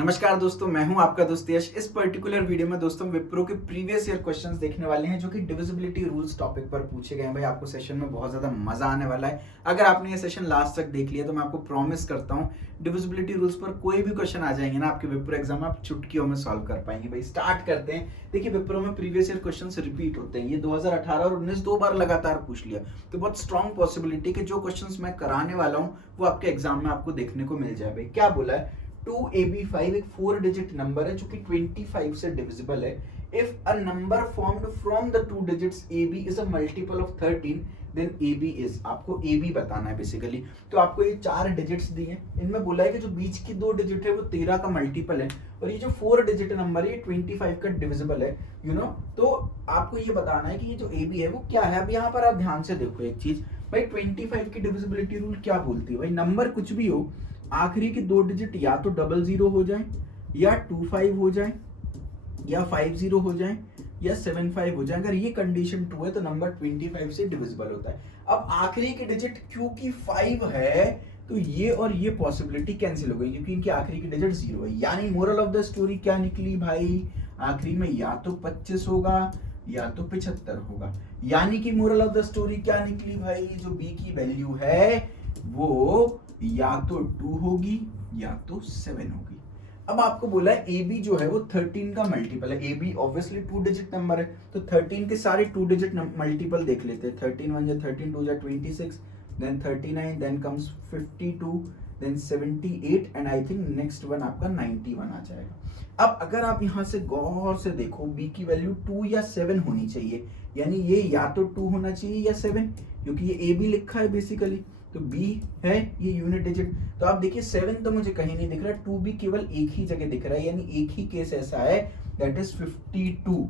नमस्कार दोस्तों, मैं हूं आपका दोस्त यश। इस पर्टिकुलर वीडियो में दोस्तों विप्रो के प्रीवियस ईयर क्वेश्चंस देखने वाले हैं जो कि डिविजिबिलिटी रूल्स टॉपिक पर पूछे गए हैं। भाई आपको सेशन में बहुत ज्यादा मजा आने वाला है। अगर आपने ये सेशन लास्ट तक देख लिया तो मैं आपको प्रॉमिस करता हूं डिविजिबिलिटी रूल्स पर कोई भी क्वेश्चन आ जाएंगे ना आपके विप्रो एग्जाम में, आप चुटकियों में सॉल्व कर पाएंगे। भाई स्टार्ट करते हैं। देखिए विप्रो में प्रीवियस ईयर क्वेश्चन रिपीट होते हैं। ये 2018 और 19 दो बार लगातार पूछ लिया, तो बहुत स्ट्रॉन्ग पॉसिबिलिटी कि जो क्वेश्चंस मैं कराने वाला हूँ वो आपके एग्जाम में आपको देखने को मिल जाए। भाई क्या बोला है, 2AB5 एक 4 डिजिट नंबर है जो कि 25 से डिविजिबल है। If a number formed from the 2 digits AB is a multiple of 13 then AB is, आपको AB बताना है बेसिकली। तो आपको ये 4 डिजिट्स दिए, इनमें बोला है कि जो बीच की 2 डिजिट है वो 13 का मल्टीपल है और ये जो 4 डिजिट नंबर है ये 25 का डिविजिबल है, तो आपको ये बताना है कि ये जो AB है वो क्या है। अब यहाँ पर आप ध्यान से देखो एक चीज, भाई 25 की डिविजिबिलिटी रूल क्या बोलती है। भाई नंबर कुछ भी हो, आखिरी की 2 डिजिट या तो 00 हो जाए या 25 हो जाए या 50 हो जाए या 75 हो जाए। अगर ये कंडीशन ट्रू है तो नंबर 25 से डिविजिबल होता है। अब आखिरी की डिजिट क्योंकि 5 है तो ये और ये पॉसिबिलिटी कैंसिल हो गई क्योंकि इनकी आखिरी की डिजिट 0 है। यानी मोरल ऑफ द स्टोरी क्या निकली भाई, आखिरी में या तो 25 होगा या तो 75 होगा। यानी कि मोरल ऑफ द स्टोरी क्या निकली भाई, जो बी की वैल्यू है वो या तो 2 होगी या तो 7 होगी। अब आपको बोला है AB जो है वो 13 का मल्टीपल है। AB ऑब्वियसली 2 डिजिट नंबर है, तो 13 के सारे 2 डिजिट मल्टीपल देख लेते हैं। 13 1 जा 13 2 जा 26, then 39, then comes 52, then 78 and I think next one आपका 91 आ जाएगा। अब अगर आप यहां से गौर से देखो, B की वैल्यू 2 या 7 होनी चाहिए, यानी ये या तो 2 होना चाहिए या 7, क्योंकि ये AB लिखा है बेसिकली, तो B है ये यूनिट डिजिट। तो आप देखिए 7 तो मुझे कहीं नहीं दिख रहा, 2 भी केवल एक ही जगह दिख रहा है, यानी एक ही केस ऐसा है दैट इज 52,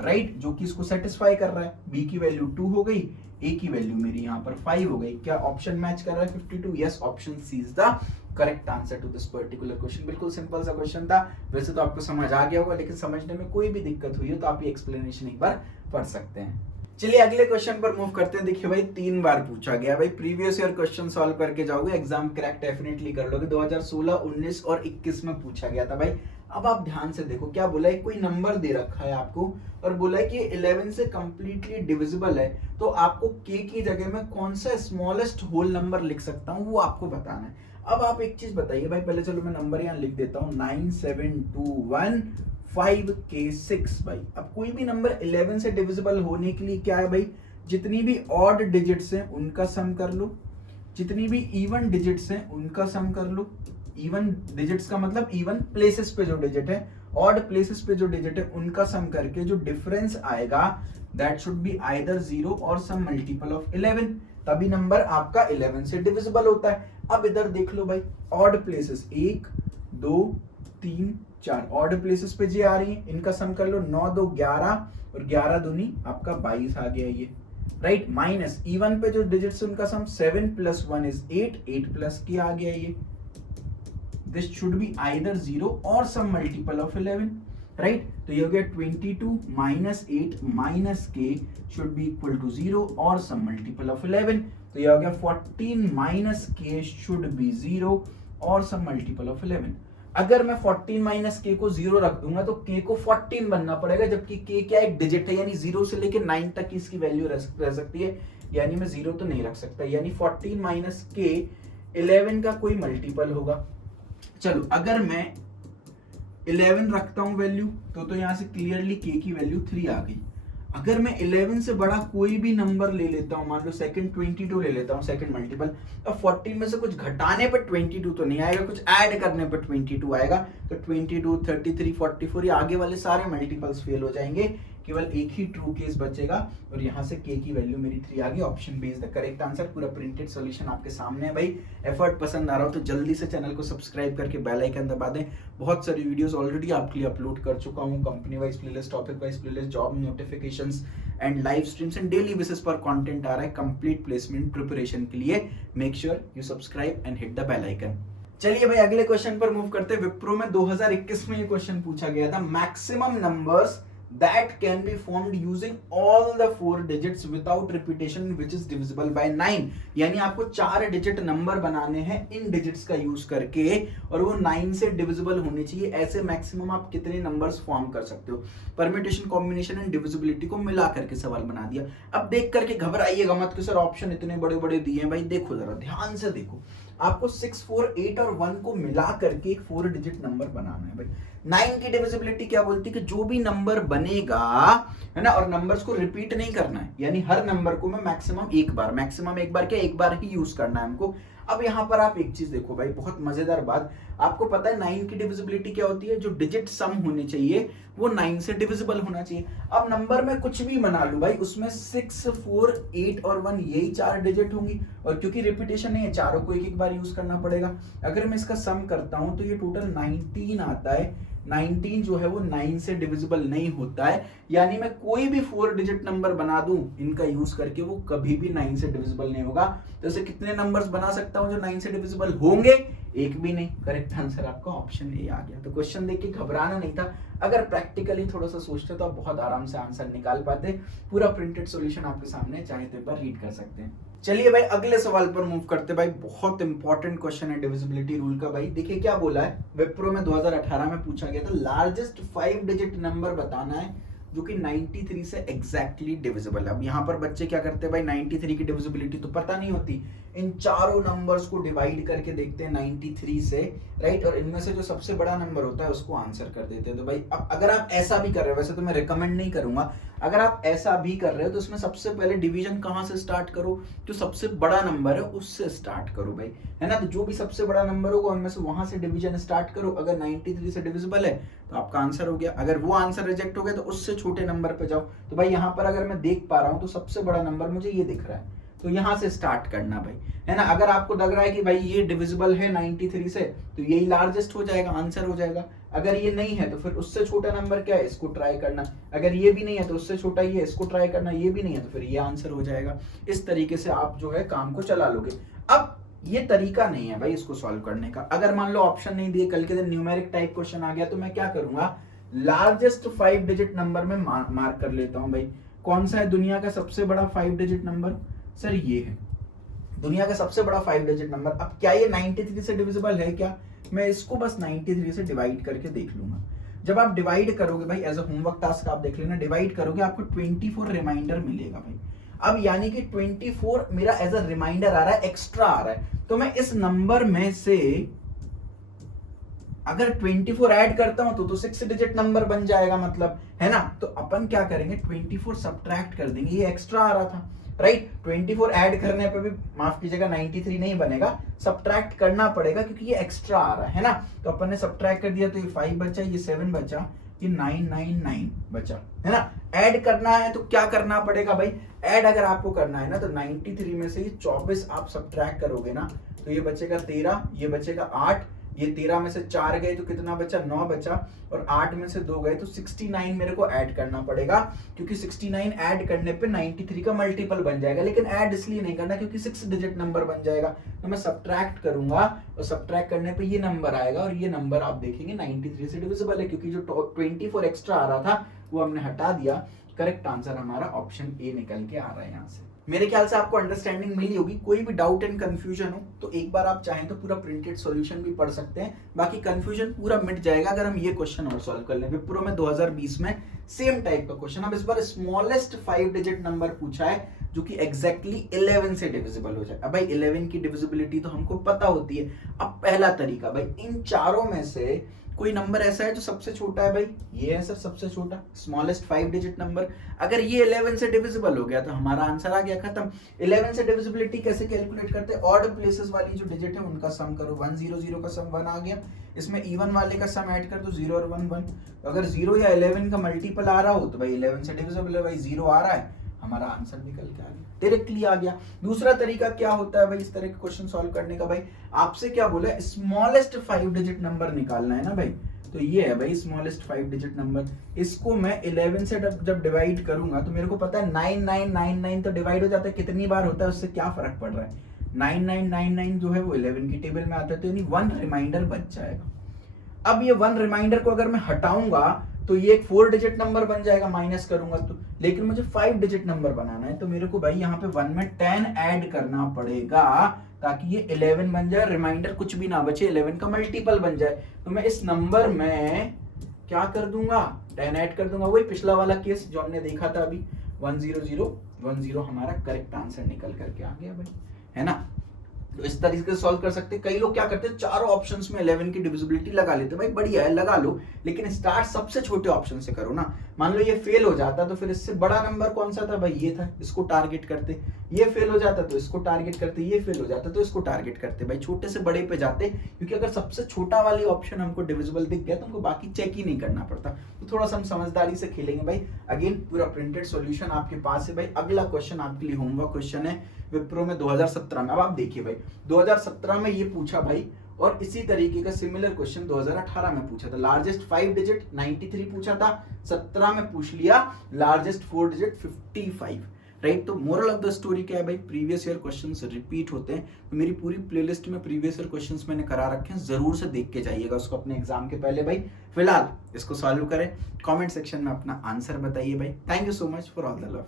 राइट, जो कि इसको सेटिस्फाई कर रहा है। B की वैल्यू 2 हो गई, A की वैल्यू मेरी यहाँ पर 5 हो गई। क्या ऑप्शन मैच कर रहा है 52? Yes, option C is the correct answer to this particular question. बिल्कुल सिंपल सा क्वेश्चन था, वैसे तो आपको समझ आ गया होगा, लेकिन समझने में कोई भी दिक्कत हुई हो तो आप ये एक्सप्लेनेशन एक बार पढ़ सकते हैं। चलिए अगले क्वेश्चन पर मूव करते हैं। देखिए भाई 3 बार पूछा गया। भाई प्रीवियस ईयर क्वेश्चन सॉल्व करके जाओगे, एग्जाम क्रैक डेफिनेटली कर लोगे। 2016, 19 और 21 में पूछा गया था। भाई अब आप ध्यान से देखो, क्या बोला है, कोई नंबर दे रखा है आपको और बोला है कि 11 से कंप्लीटली डिविजिबल है, तो आपको k की जगह में कौन सा स्मॉलेस्ट होल नंबर लिख सकता हूं वो आपको बताना है। अब आप एक चीज बताइए भाई, पहले चलो मैं नंबर यहाँ लिख देता हूँ, 9721 भाई। अब कोई भी नंबर 11 से डिविजिबल होने के लिए क्या है भाई, जितनी भी ऑड डिजिट्स हैं उनका सम कर लो, जितनी भी इवन डिजिट्स हैं उनका सम कर लो। इवन डिजिट्स का मतलब इवन प्लेसेस पे जो डिजिट है, ऑड प्लेसेस पे जो डिजिट है उनका सम करके जो डिफरेंस आएगा दैट शुड बी आइदर 0 और सम मल्टीपल ऑफ 11, तभी नंबर आपका 11 से डिविजिबल होता है। अब इधर देख लो भाई, ऑड प्लेसेस 1 2 3 4 ऑर्डर प्लेसेस पे जे आ रही है, इनका सम कर लो, 9 2 11 और 11 दूनी आपका 22 आ गया ये, राइट। माइनस इवन पे जो डिजिट्स उनका सम 7 + 1 इज 8, 8 + k आ गया ये। दिस शुड बी आइदर 0 और सम मल्टीपल ऑफ 11, राइट। तो ये हो गया 22 - 8 - k should be equal to 0 और सम मल्टीपल ऑफ 11। तो ये हो गया 14 - k शुड बी 0 और सम मल्टीपल ऑफ 11। अगर मैं 14 - k को 0 रख दूंगा तो k को 14 बनना पड़ेगा, जबकि k क्या एक डिजिट है, यानी 0 से लेकर 9 तक की इसकी वैल्यू रह सकती है, यानी मैं 0 तो नहीं रख सकता, यानी 14 - k 11 का कोई मल्टीपल होगा। चलो अगर मैं 11 रखता हूं वैल्यू तो यहां से क्लियरली k की वैल्यू 3 आ गई। अगर मैं 11 से बड़ा कोई भी नंबर ले लेता हूं, मान लो सेकंड 22 ले लेता हूं सेकंड मल्टीपल, अब 14 में से कुछ घटाने पर 22 तो नहीं आएगा, कुछ ऐड करने पर 22 आएगा। तो 22 33 44 ये आगे वाले सारे मल्टीपल्स फेल हो जाएंगे, केवल एक ही ट्रू केस बचेगा और यहाँ से k की वैल्यू मेरी 3 आ गई। Option B is the correct answer. पूरा प्रिंटेड सॉल्यूशन आपके सामने है। भाई एफर्ट पसंद आ रहा हो तो जल्दी से चैनल को सब्सक्राइब करके बेल आइकन दबा दें। बहुत सारी वीडियोस ऑलरेडी आपके लिए अपलोड कर चुका हूँ, company wise playlist, topic wise playlist, job notifications and live streams and daily basis पर कंटेंट आ रहा है कंप्लीट प्लेसमेंट प्रिपरेशन के लिए। Make sure you subscribe and hit the bell icon. चलिए भाई अगले क्वेश्चन पर मूव करते हैं। विप्रो में 2021 में ये क्वेश्चन पूछा गया था, maximum numbers that can be formed using all the 4 digits without repetition which is divisible by 9। यानी आपको 4 डिजिट नंबर बनाने हैं इन डिजिट्स का यूज करके और वो 9 से डिविजिबल होने चाहिए। ऐसे मैक्सिमम आप कितने नंबर्स फॉर्म कर सकते हो। परम्यूटेशन, कॉम्बिनेशन एंड डिविजिबिलिटी को मिला करके सवाल बना दिया। अब देख करके घबराइएगा मत कि सर ऑप्शन इतने बड़े बड़े दिए हैं। भाई देखो जरा ध्यान से देखो, आपको 6, 4, 8 और 1 को मिला करके एक 4 डिजिट नंबर बनाना है। भाई 9 की डिविजिबिलिटी क्या बोलती है कि जो भी नंबर बनेगा है ना, और नंबर्स को रिपीट नहीं करना है, यानी हर नंबर को मैं मैक्सिमम एक बार क्या एक बार ही यूज करना है हमको। अब यहाँ पर आप एक चीज देखो भाई, बहुत मजेदार बात, आपको पता है 9 की डिविजिबिलिटी क्या होती है, जो डिजिट सम होने चाहिए वो 9 से डिविजिबल होना चाहिए। अब नंबर में कुछ भी बना लूं भाई, उसमें 6, 4, 8 और 1 यही 4 डिजिट होंगी, और क्योंकि रिपीटेशन नहीं है चारों को एक एक बार यूज करना पड़ेगा। अगर मैं इसका सम करता हूं तो ये टोटल 19 आता है। 19 जो है वो 9 से डिविजिबल नहीं होता है, यानी मैं कोई भी 4 डिजिट नंबर बना दूं इनका यूज करके वो कभी भी 9 से डिविजिबल नहीं होगा। तो ऐसे कितने नंबर्स बना सकता हूं जो 9 से डिविजिबल होंगे? एक भी नहीं। करेक्ट आंसर आपका ऑप्शन ए आ गया। तो क्वेश्चन देख के घबराना नहीं था, अगर प्रैक्टिकली थोड़ा सा सोचते तो आप बहुत आराम से आंसर निकाल पाते। पूरा प्रिंटेड सॉल्यूशन आपके सामने, चाहे तो एक बार रीड कर सकते हैं। चलिए भाई अगले सवाल पर मूव करते। भाई बहुत इंपॉर्टेंट क्वेश्चन है डिविजिबिलिटी रूल का। भाई देखिए क्या बोला है, विप्रो में 2018 में पूछा गया था, लार्जेस्ट 5 डिजिट नंबर बताना है जो कि 93 से एग्जैक्टली डिविजिबल है। अब यहाँ पर बच्चे क्या करते हैं भाई, 93 की डिविजिबिलिटी तो पता नहीं होती, इन चारों नंबर्स को डिवाइड करके देखते हैं 93 से, राइट, और इनमें से जो सबसे बड़ा नंबर होता है उसको आंसर कर देते हैं। तो भाई अब अगर आप ऐसा भी कर रहे हो, वैसे तो मैं रिकमेंड नहीं करूंगा, अगर आप ऐसा भी कर रहे हो तो उसमें सबसे पहले डिवीजन कहां से स्टार्ट करो, जो सबसे बड़ा नंबर है उससे स्टार्ट करो भाई, है ना। तो जो भी सबसे बड़ा नंबर होगा उनमें से वहां से डिवीजन स्टार्ट करो। अगर 93 से डिविजिबल है तो आपका आंसर हो गया। अगर वो आंसर रिजेक्ट हो गया तो उससे छोटे नंबर पे जाओ। तो भाई यहाँ पर अगर मैं देख पा रहा हूँ तो सबसे बड़ा नंबर मुझे ये दिख रहा है, तो यहां से स्टार्ट करना भाई, है ना। अगर आपको लग रहा है कि भाई ये डिविजिबल है 93 से तो यही लार्जेस्ट हो जाएगा, आंसर हो जाएगा। अगर ये नहीं है तो फिर उससे छोटा नंबर क्या है, इसको ट्राई करना। अगर ये भी नहीं है तो उससे छोटा ये, इसको ट्राई करना। ये भी नहीं है तो फिर ये आंसर हो जाएगा। इस तरीके से आप जो है काम को चला लोगे। अब ये तरीका नहीं है भाई इसको सॉल्व करने का। अगर मान लो ऑप्शन नहीं दिए, कल के दिन न्यूमेरिक टाइप क्वेश्चन आ गया, तो मैं क्या करूंगा, लार्जेस्ट 5 डिजिट नंबर में मार्क कर लेता हूं भाई। कौन सा है दुनिया का सबसे बड़ा 5 डिजिट नंबर? सर ये है दुनिया का सबसे बड़ा 5 डिजिट नंबर। अब क्या ये 93 से डिविजिबल है क्या? मैं इसको बस 93 से डिवाइड करके देख लूंगा। जब आप डिवाइड करोगे भाई, एज अ होमवर्क टास्क आप देख लेना, डिवाइड करोगे आपको 24 रिमाइंडर मिलेगा भाई। अब यानी कि 24 मेरा एज अ रिमाइंडर आ रहा है, एक्स्ट्रा आ रहा है। तो मैं इस नंबर में से अगर 24 ऐड करता हूं तो 6 डिजिट नंबर बन जाएगा, मतलब, है ना। तो अपन क्या करेंगे, 24 सब्ट्रैक्ट कर देंगे, ये एक्स्ट्रा आ रहा था, राइट। 24 ऐड करने पे भी माफ कीजिएगा 93 नहीं बनेगा, सब्ट्रैक्ट करना पड़ेगा क्योंकि ये एक्स्ट्रा आ रहा है ना। तो अपन ने सब्ट्रैक्ट कर दिया तो ये 5 बचा, ये 7 बचा, ये 999 बचा, है ना। ऐड करना है तो क्या करना पड़ेगा भाई, ऐड अगर आपको करना है ना तो 93 में से ये 24 आप सब्ट्रैक्ट करोगे ना तो ये बचेगा 13, ये बचेगा 8, ये 13 में से 4 गए तो कितना बचा, 9 बचा, और 8 में से 2 गए तो 69 मेरे को ऐड करना पड़ेगा, क्योंकि 69 ऐड करने पे 93 का मल्टीपल बन जाएगा। लेकिन ऐड इसलिए नहीं करना क्योंकि 6 डिजिट नंबर बन जाएगा, तो मैं सब्ट्रैक्ट करूंगा और सब्ट्रैक्ट करने पे ये नंबर आएगा, और ये नंबर आप देखेंगे 93 से डिविजिबल है, क्योंकि जो 24 एक्स्ट्रा आ रहा था वो हमने हटा दिया। करेक्ट आंसर हमारा ऑप्शन ए निकल के आ रहा है यहाँ से। मेरे ख्याल से आपको अंडरस्टैंडिंग मिली होगी। कोई भी डाउट एंड कंफ्यूजन हो तो एक बार आप चाहें तो पूरा प्रिंटेड सॉल्यूशन भी पढ़ सकते हैं, बाकी कंफ्यूजन पूरा मिट जाएगा अगर हम ये क्वेश्चन और सॉल्व कर लें। विप्रो में 2020 में सेम टाइप का क्वेश्चन, अब इस बार स्मॉलेस्ट 5 डिजिट नंबर पूछा है जो कि एग्जैक्टली 11 से डिविजिबल हो जाए। अब भाई 11 की डिविजिबिलिटी तो हमको पता होती है। अब पहला तरीका भाई, इन चारों में से कोई नंबर ऐसा है जो सबसे छोटा है, भाई ये है सर सबसे छोटा, स्मॉलेस्ट 5 डिजिट नंबर। अगर ये 11 से डिविजिबल हो गया तो हमारा आंसर आ गया, खत्म। 11 से डिविजिबिलिटी कैसे कैलकुलेट करते हैं, ऑड प्लेसेस वाली जो डिजिट है उनका सम करो, 1 0 0 का सम 1 आ गया, इसमें इवन वाले का सम ऐड कर दो, 0 और 1 1। अगर 0 या 11 का मल्टीपल आ रहा हो तो भाई 11 से डिविजिबल है, भाई 0 आ रहा है, हमारा आंसर निकल के आ गया, डायरेक्टली आ गया। दूसरा तरीका क्या होता है भाई इस तरह के क्वेश्चन सॉल्व करने का, भाई आपसे क्या बोला, स्मॉलेस्ट 5 डिजिट नंबर निकालना है ना भाई, तो ये है भाई स्मॉलेस्ट 5 डिजिट नंबर। इसको मैं 11 से जब डिवाइड करूंगा तो मेरे को पता है 9999 तो डिवाइड हो जाता है, कितनी बार होता है उससे क्या फर्क पड़ रहा है, 9999 जो है वो 11 की टेबल में आता है, तो यानी 1 रिमाइंडर बच जाएगा। अब ये 1 रिमाइंडर को अगर मैं हटाऊंगा तो ये एक 4 डिजिट नंबर बन जाएगा माइनस करूंगा तो, लेकिन मुझे 5 डिजिट नंबर बनाना है तो मेरे को भाई यहाँ पे 1 में 10 ऐड करना पड़ेगा ताकि ये 11 बन जाए, रिमाइंडर कुछ भी ना बचे, 11 का मल्टीपल बन जाए। तो मैं इस नंबर में क्या कर दूंगा, 10 ऐड कर दूंगा। वही पिछला वाला केस जो हमने देखा था अभी, 10010 हमारा करेक्ट आंसर निकल करके आ गया भाई, है ना। तो इस तरीके से सॉल्व कर सकते हैं। कई लोग क्या करते हैं, चारों ऑप्शंस में 11 की डिविजिबिलिटी लगा लेते हैं। भाई बढ़िया है, लगा लो, लेकिन स्टार्ट सबसे छोटे ऑप्शन से करो ना। मान लो ये फेल हो जाता तो फिर इससे बड़ा नंबर कौन सा था भाई, ये था, इसको टारगेट करते। ये फेल हो जाता तो इसको टारगेट करते, ये फेल हो जाता तो इसको टारगेट करते। भाई छोटे से बड़े पे जाते, क्योंकि अगर सबसे छोटा वाली ऑप्शन हमको डिविजिबल दिख गया तो हमको बाकी चेक ही नहीं करना पड़ता। तो थोड़ा सा हम समझदारी से खेलेंगे भाई। अगेन पूरा प्रिंटेड सॉल्यूशन आपके पास है भाई। अगला क्वेश्चन आपके लिए होमवर्क क्वेश्चन है विप्रो में 2017 में। अब आप देखिए भाई, 2017 में ये पूछा भाई, और इसी तरीके का सिमिलर क्वेश्चन 2018 में पूछा था। लार्जेस्ट 5 डिजिट 93 पूछा था, 17 में पूछ लिया लार्जेस्ट 4 डिजिट 55, राइट। तो मोरल ऑफ द स्टोरी क्या है भाई, प्रीवियस ईयर क्वेश्चंस रिपीट होते हैं। तो मेरी पूरी प्लेलिस्ट में प्रीवियस ईयर क्वेश्चंस मैंने करा रखे हैं, जरूर से देख के जाइएगा उसको अपने एग्जाम के पहले भाई। फिलहाल इसको सॉल्व करें, कमेंट सेक्शन में अपना आंसर बताइए भाई। Thank you so much for all the love.